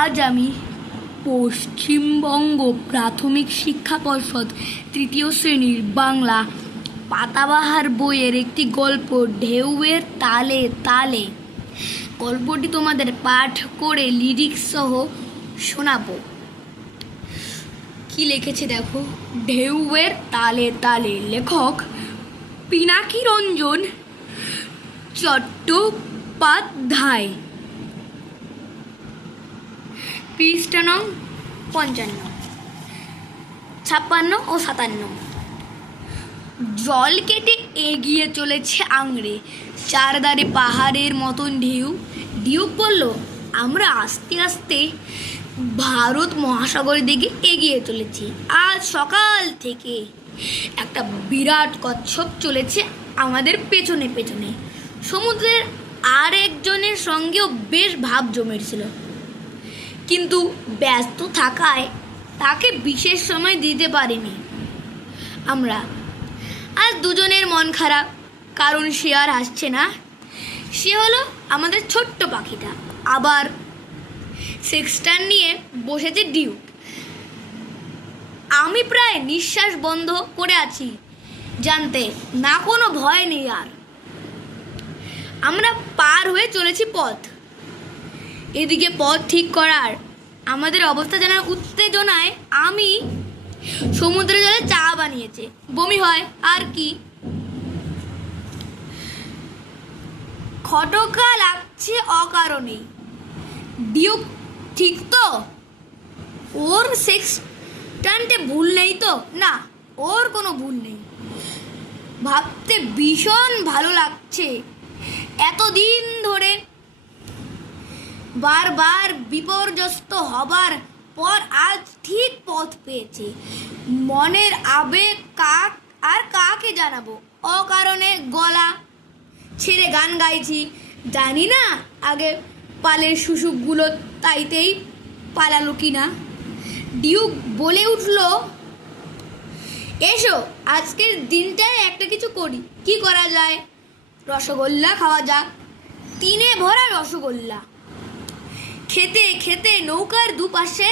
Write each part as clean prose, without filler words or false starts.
আজ আমি পশ্চিমবঙ্গ প্রাথমিক শিক্ষা পর্ষদ তৃতীয় শ্রেণীর বাংলা পাতাবাহার বইয়ের একটি গল্প ঢেউয়ের তালে তালে গল্পটি তোমাদের পাঠ করে লিরিক্স সহ শোনাবো। কি লিখেছে দেখো, ঢেউয়ের তালে তালে, লেখক পিনাকি রঞ্জন চট্টোপাধ্যায়। পৃষ্ঠা নং 55, 56 ও 57। জল কেটে এগিয়ে চলেছে আংড়ে, চারধারে পাহাড়ের মতন ঢেউ। ডিউক বলল, আমরা আস্তে আস্তে ভারত মহাসাগরের দিকে এগিয়ে চলেছি। আজ সকাল থেকে একটা বিরাট কচ্ছপ চলেছে আমাদের পেছনে পেছনে। সমুদ্রের আর একজনের সঙ্গেও বেশ ভাব জমেছিল, কিন্তু ব্যস্ত থাকায় তাকে বিশেষ সময় দিতে পারিনি আমরা। আজ দুজনের মন খারাপ, কারণ সে আর আসছে না। সে হলো আমাদের ছোট্ট পাখিটা। আবার সেক্সটার নিয়ে বসেছে ডিউক। আমি প্রায় নিঃশ্বাস বন্ধ করে আছি, জানতে না কোনো ভয় নেই আর। আমরা পার হয়ে চলেছি পথ। এদিকে পথ ঠিক করার আমাদের অবস্থা জানার উত্তেজনায় আমি সমুদ্রের জলে চা বানিয়েছে, বমি হয় আর কি। খটকা লাগছে অকারণেই। ডিউক ঠিক তো? ওর সেক্স টানতে ভুল নেই তো? না, ওর কোনো ভুল নেই। ভাবতে ভীষণ ভালো লাগছে, এতদিন ধরে বারবার বিপর্যস্ত হবার পর আজ ঠিক পথ পেয়েছে। মনের আবেগ কাকে জানাবো? অকারণে গলা ছেড়ে গান গাইছি। জানি না আগে পালের শুশুকগুলো তাইতেই পালালো কিনা। ডিউক বলে উঠল, এসো আজকের দিনটায় একটা কিছু করি। কি করা যায়? রসগোল্লা খাওয়া যাক, টিনে ভরা রসগোল্লা। খেতে খেতে নৌকার দুপাশে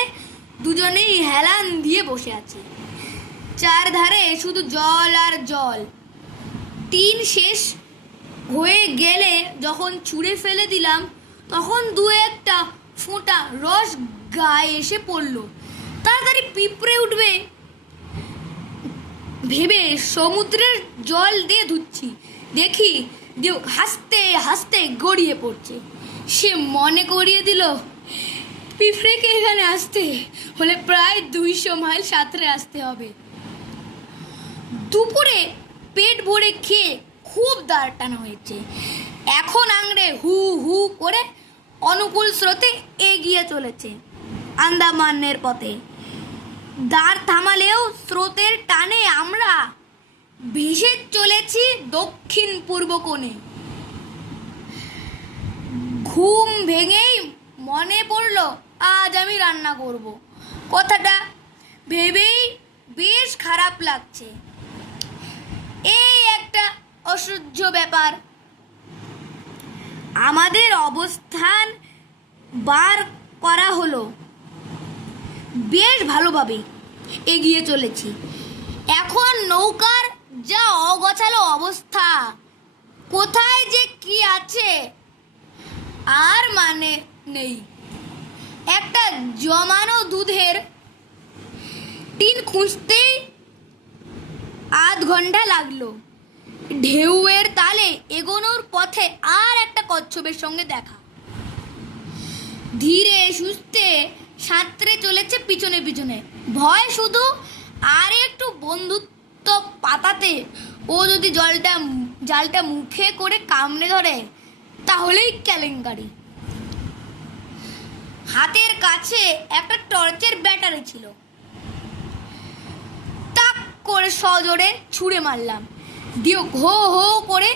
দুজনেই হেলান দিয়ে বসে আছে। চারধারে শুধু জল আর জল। টিন শেষ হয়ে গেলে যখন ছুঁড়ে ফেলে দিলাম, তখন দু একটা ফোঁটা রস গায়ে এসে পড়লো। তাড়াতাড়ি পিঁপড়ে উঠবে ভেবে সমুদ্রের জল দিয়ে ধুচ্ছি, দেখি ডিউক হাসতে হাসতে গড়িয়ে পড়ছে। সে মনে করিয়ে দিল, পিঁপড়েকে এখানে আসতে হলে প্রায় 200 মাইল সাঁতরে আসতে হবে। দুপুরে পেট ভরে খেয়ে খুব দাঁড় টানা হয়েছে। এখন আংড়ে হু হু করে অনুকূল স্রোতে এগিয়ে চলেছে আন্দামানের পথে। দাঁড় থামালেও স্রোতের টানে আমরা ভেসে চলেছি দক্ষিণ পূর্ব কোণে। ঘুম ভেঙেই মনে পড়ল আজ আমি রান্না করব। কথাটা ভেবেই বেশ খারাপ লাগছে। এই একটা অসহ্য ব্যাপার। আমাদের অবস্থান বার করা হলো, বেশ ভালোভাবে এগিয়ে চলেছি। এখন নৌকার যা অগোছালো অবস্থা, কোথায় যে কি আছে আর মানে নেই। একটা জমানো দুধের টিন খুঁজতেই আধ ঘন্টা লাগলো। ঢেউয়ের তালে এগোনোর পথে আর একটা কচ্ছপের সঙ্গে দেখা। ধীরে সুস্থে সাঁতরে চলেছে পিছনে পিছনে। ভয় শুধু আর একটু বন্ধুত্ব পাতাতে ও যদি জালটা মুখে করে কামড়ে ধরে তাহলেই কেলেঙ্কারি। হাতের কাছে একটা টর্চের ব্যাটারি ছিল, তাক করে সজোরে ছুঁড়ে মারলাম। ডিউক হো হো করে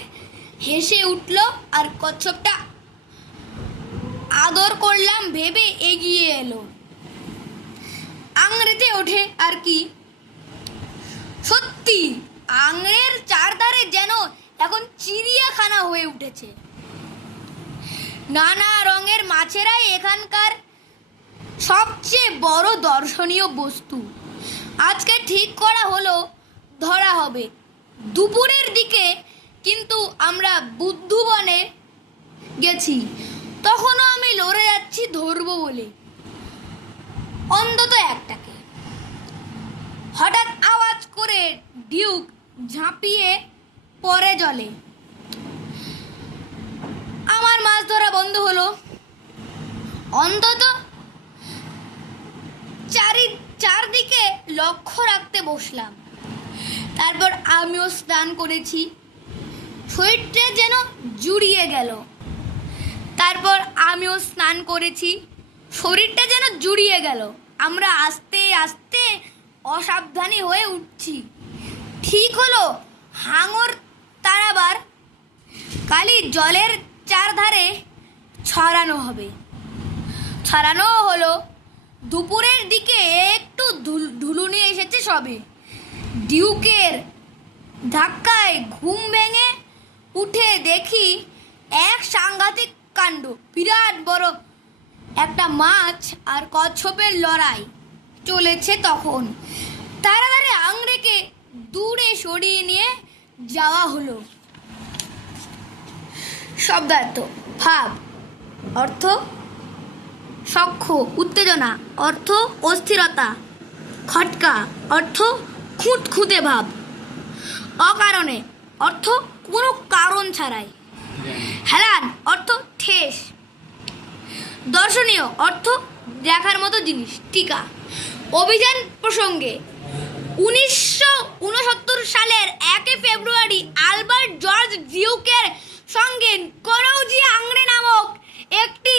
হেসে উঠল আর কচ্ছপটা আদর করলাম ভেবে এগিয়ে এলো। আংড়েতে ওঠে আর কি। সত্যি আংড়ের চারধারে যেন এখন চিড়িয়াখানা হয়ে উঠেছে। নানা রঙের মাছেরাই এখানকার সবচেয়ে বড় দর্শনীয় বস্তু। আজকে ঠিক করা হলো ধরা হবে দুপুরের দিকে, কিন্তু আমরা বুদ্ধবনে গেছি, তখনও আমি লড়ে যাচ্ছি ধরবো বলে অন্তত একটাকে। হঠাৎ আওয়াজ করে ডিউক ঝাঁপিয়ে পড়ে জলে। আমার মাছ ধরা বন্ধ হলো। অন্তত চারদিকে লক্ষ্য রাখতে বসলাম। তারপর আমিও স্নান করেছি, শরীরটা যেন জুড়িয়ে গেল। আমরা আস্তে আস্তে অসাবধানী হয়ে উঠছি। ঠিক হলো হাঙর তাড়াবার কালি জলের চারধারে ছড়ানো হলো। দুপুরের দিকে একটু ঢুলুনি এসেছে সবে। ডিউকের ধাক্কায় ঘুম ভেঙে উঠে দেখি এক সাংঘাতিক কাণ্ড। বিরাট বড় একটা মাছ আর কচ্ছপের লড়াই চলেছে তখন। তাড়াতাড়ি আংড়েকে দূরে সরিয়ে নিয়ে যাওয়া হলো। শব্দার্থ: ভাব, অর্থ সখ্য, উত্তেজনা, অর্থ অস্থিরতা, খটকা, অর্থ খুঁতখুঁতে ভাব, অকারণে, অর্থ কোনো কারণ ছাড়াই, হেলান, অর্থ ঠেস, দর্শনীয়, অর্থ দেখার মতো জিনিস। টিকা: অভিযান প্রসঙ্গে 1969 সালের 1 ফেব্রুয়ারি আলবার্ট জর্জ ডিউকের সঙ্গে করৌজি আংড়ে নামক একটি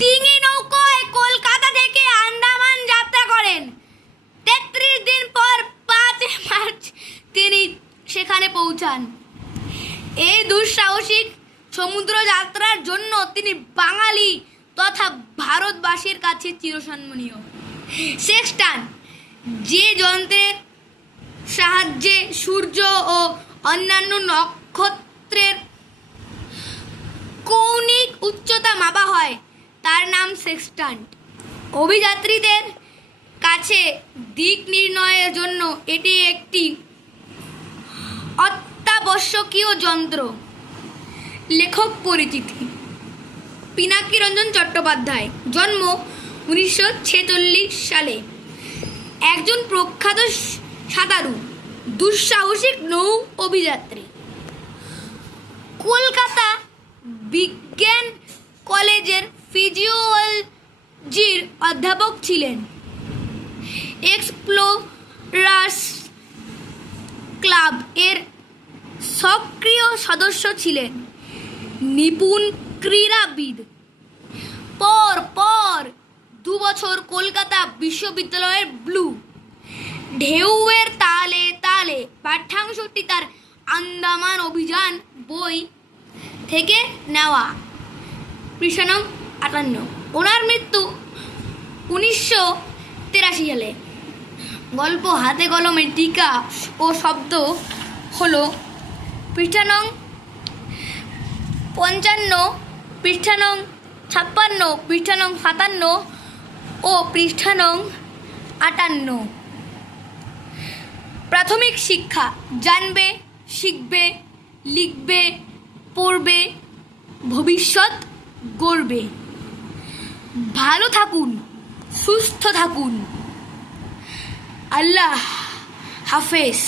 ডিঙি নৌকায় কলকাতা থেকে আন্দামান যাত্রা করেন। 33 দিন পর 5 মার্চ তিনি সেখানে পৌঁছান। এই দুঃসাহসিক সমুদ্র যাত্রার জন্য তিনি বাঙালি তথা ভারতবাসীর কাছে চিরসম্মানীয়। সেক্সটান, যে যন্ত্রের সাহায্যে সূর্য ও অন্যান্য নক্ষত্রের কৌণিক উচ্চতা মাপা হয়, তার নাম সেক্সটান্ট। অভিযাত্রীদের কাছে দিক নির্ণয়ের জন্য এটি একটি অত্যাবশ্যকীয় যন্ত্র। লেখক পরিচিতি: পিনাকি রঞ্জন চট্টোপাধ্যায়, জন্ম 1946 সালে, একজন প্রখ্যাত সাঁতারু, দুঃসাহসিক নৌ অভিযাত্রী। কলকাতা বিজ্ঞান কলেজের ফিজিওলজির অধ্যাপক ছিলেন। এক্সপ্লোরার্স ক্লাব এর সক্রিয় সদস্য ছিলেন। নিপুণ ক্রীড়াবিদ। পর 2 বছর কলকাতা বিশ্ববিদ্যালয়ের ব্লু ঢেউয়ের তালে তালে পাঠ্যাংশটি তার আন্দামান অভিযান বই থেকে নেওয়া। পৃষ্ঠা নং 58। ওনার মৃত্যু 1983 সালে। গল্প হাতে কলমে টিকা ও শব্দ হলো পৃষ্ঠা নং 55, পৃষ্ঠা নং 56, পৃষ্ঠা নং 57 ও পৃষ্ঠা নং 58। প্রাথমিক শিক্ষা: জানবে, শিখবে, লিখবে, পড়বে, ভবিষ্যৎ গড়বে। ভালো থাকুন, সুস্থ থাকুন। আল্লাহ হাফেজ।